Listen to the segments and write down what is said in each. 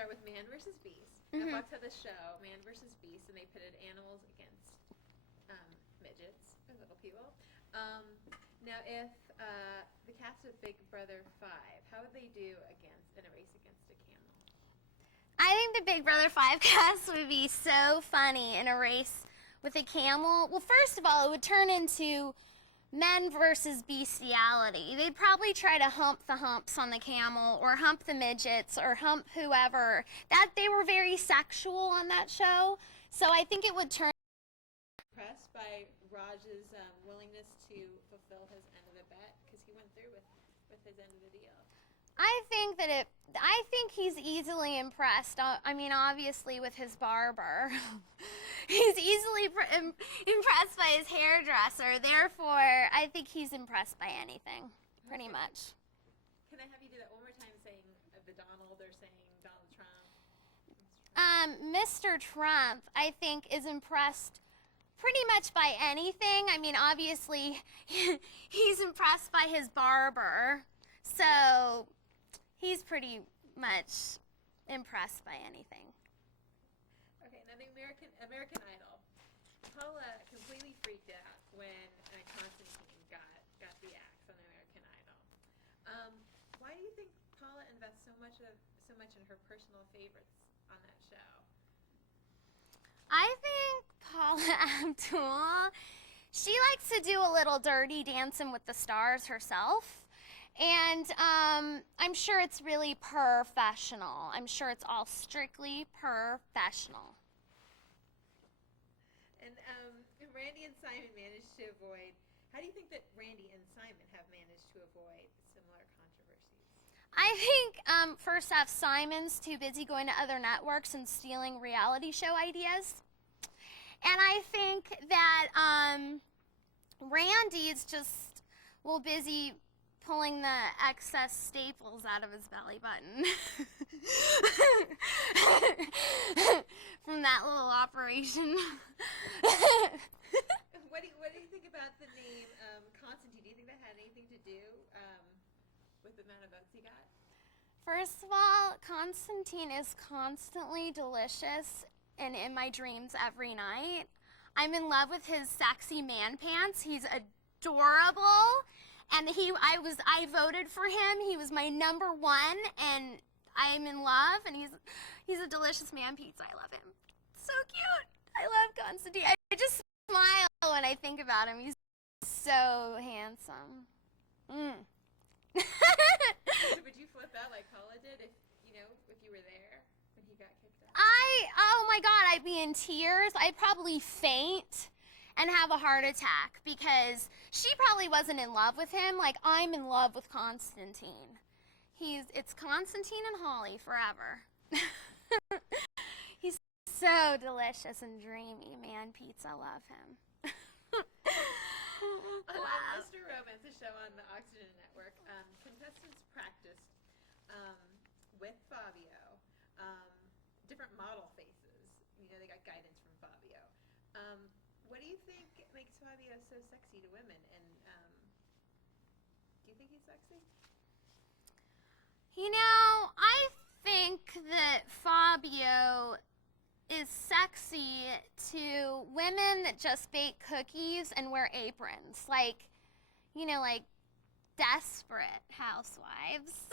start with Man versus Beast. Mm-hmm. Fox had this show, Man versus Beast, and they pitted animals against midgets, or little people. Now, if the cast of Big Brother 5, how would they do in a race against a camel? I think the Big Brother 5 cast would be so funny in a race with a camel. Well, first of all, it would turn into men versus bestiality. They'd probably try to hump the humps on the camel or hump the midgets or hump whoever. They were very sexual on that show. So I think it would turn. Impressed by Raj's willingness to fulfill his end of the bet because he went through with his end of the deal. I think he's easily impressed. I mean, obviously with his barber. He's easily impressed by his hairdresser. Therefore, I think he's impressed by anything, pretty much. Can I have you do that one more time, saying the Donald or saying Donald Trump? Mr. Trump, I think, is impressed pretty much by anything. I mean, obviously, he's impressed by his barber. So he's pretty much impressed by anything. Okay, now the American Idol. Paula completely freaked out when Constantine got the axe on American Idol. Why do you think Paula invests so much in her personal favorites on that show? I think Paula Abdul, she likes to do a little dirty dancing with the stars herself. And I'm sure it's really professional. I'm sure it's all strictly professional. And Randy and Simon managed to avoid. How do you think that Randy and Simon have managed to avoid similar controversies? I think, first off, Simon's too busy going to other networks and stealing reality show ideas. And I think that Randy's just, busy pulling the excess staples out of his belly button from that little operation. What do you think about the name Constantine? Do you think that had anything to do with the amount of votes he got? First of all, Constantine is constantly delicious and in my dreams every night. I'm in love with his sexy man pants. He's adorable. And I voted for him. He was my number one, and I'm in love. And he's a delicious man pizza. I love him. So cute. I love Constantine. I just smile when I think about him. He's so handsome. Would you flip out like Paula did if you were there when he got kicked out? Oh my God, I'd be in tears. I'd probably faint and have a heart attack because she probably wasn't in love with him like I'm in love with Constantine. It's Constantine and Holly forever. He's so delicious and dreamy. Man pizza, love him. On Mr. Romance, a show on the Oxygen Network, contestants practiced with Fabio different model faces. They got guidance from Fabio. What do you think makes Fabio so sexy to women? And do you think he's sexy? I think that Fabio is sexy to women that just bake cookies and wear aprons. Like desperate housewives.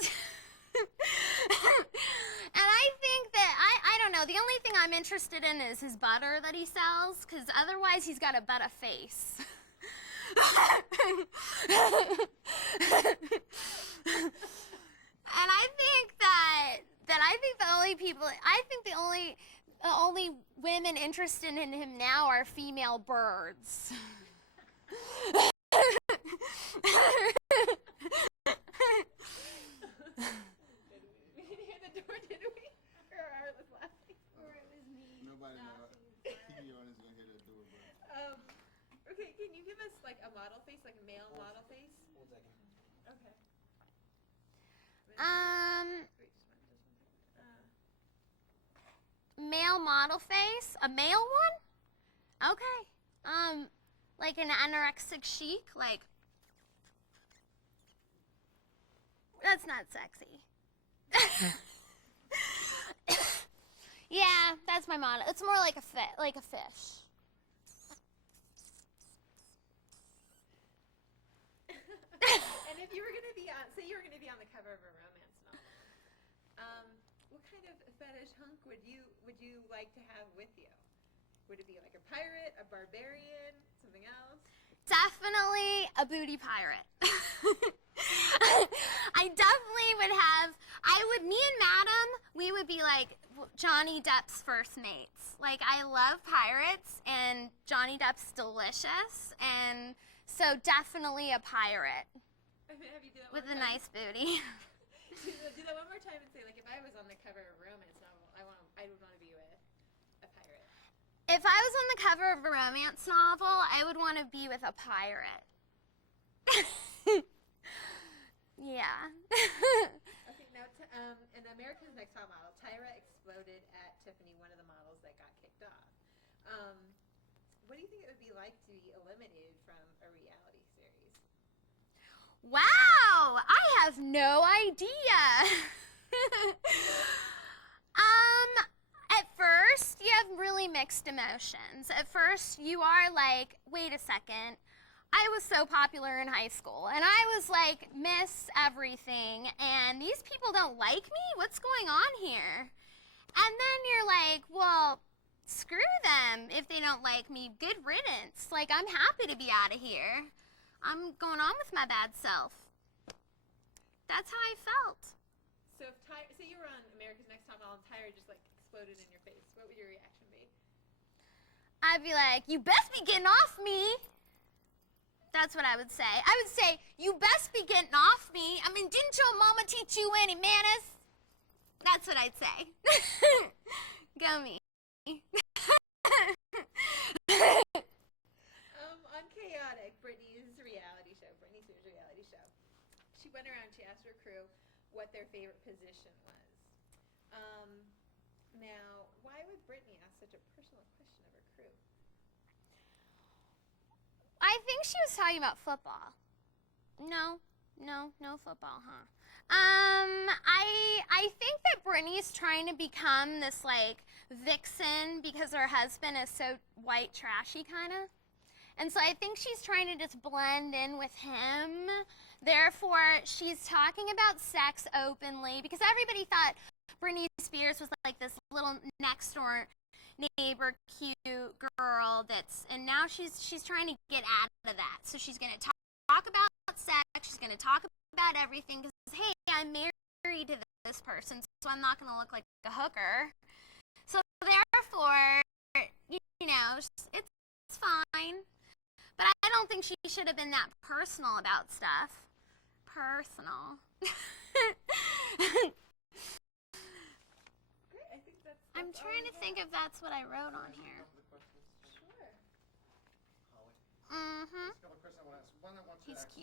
And I think that, I don't know, the only thing I'm interested in is his butter that he sells, because otherwise he's got a butter face. And I think the only women interested in him now are female birds. Did we? Or I was laughing. Or it was me. Nobody knows. Keon is going to hear that door, bro. Okay, can you give us like a model face, like a male model face? 1 second. Okay. Wait, Male model face? A male one? Okay. Like an anorexic chic? Like, that's not sexy. Yeah, that's my motto. It's more like a fish. And if you were gonna be on, say you were gonna be on the cover of a romance novel, what kind of fetish hunk would you like to have with you? Would it be like a pirate, a barbarian, something else? Definitely a booty pirate. I definitely would have, me and Madam, we would be like Johnny Depp's first mates. Like, I love pirates, and Johnny Depp's delicious, and so definitely a pirate. Have you do that with one a more time? nice booty. Do that one more time and say, like, if I was on the cover of a romance novel, I would want to be with a pirate. If I was on the cover of a romance novel, I would want to be with a pirate. Yeah. Okay, now in America's Next Top Model, Tyra exploded at Tiffany, one of the models that got kicked off. What do you think it would be like to be eliminated from a reality series? Wow, I have no idea. At first, you have really mixed emotions. At first, you are like, wait a second, I was so popular in high school, and I was like Miss Everything, and these people don't like me? What's going on here? And then you're like, well, screw them if they don't like me. Good riddance. Like, I'm happy to be out of here. I'm going on with my bad self. That's how I felt. So if say you were on America's Next Top Model and Tyra just like exploded in your face, what would your reaction be? I'd be like, you best be getting off me. That's what I would say. I would say, you best be getting off me. I mean, didn't your mama teach you any manners? That's what I'd say. Go me. On Chaotic, Britney Spears' reality show, she went around, she asked her crew what their favorite position was. Now, why would Britney ask such a personal question of her crew? I think she was talking about football. No football, huh? I think that Britney's trying to become this like vixen because her husband is so white trashy kind of. And so I think she's trying to just blend in with him. Therefore, she's talking about sex openly because everybody thought Britney Spears was like this little next door neighbor cute girl and now she's trying to get out of that. So she's going to talk about sex, she's going to talk about everything because, hey, I'm married to this person, so I'm not going to look like a hooker. So therefore, you know, it's fine. But I don't think she should have been that personal about stuff. Personal. Great, I think that's I'm trying to think if that's what I wrote on here. Sure. Holly. Mm-hmm. There's a couple of questions I want to ask. One, I want to He's ask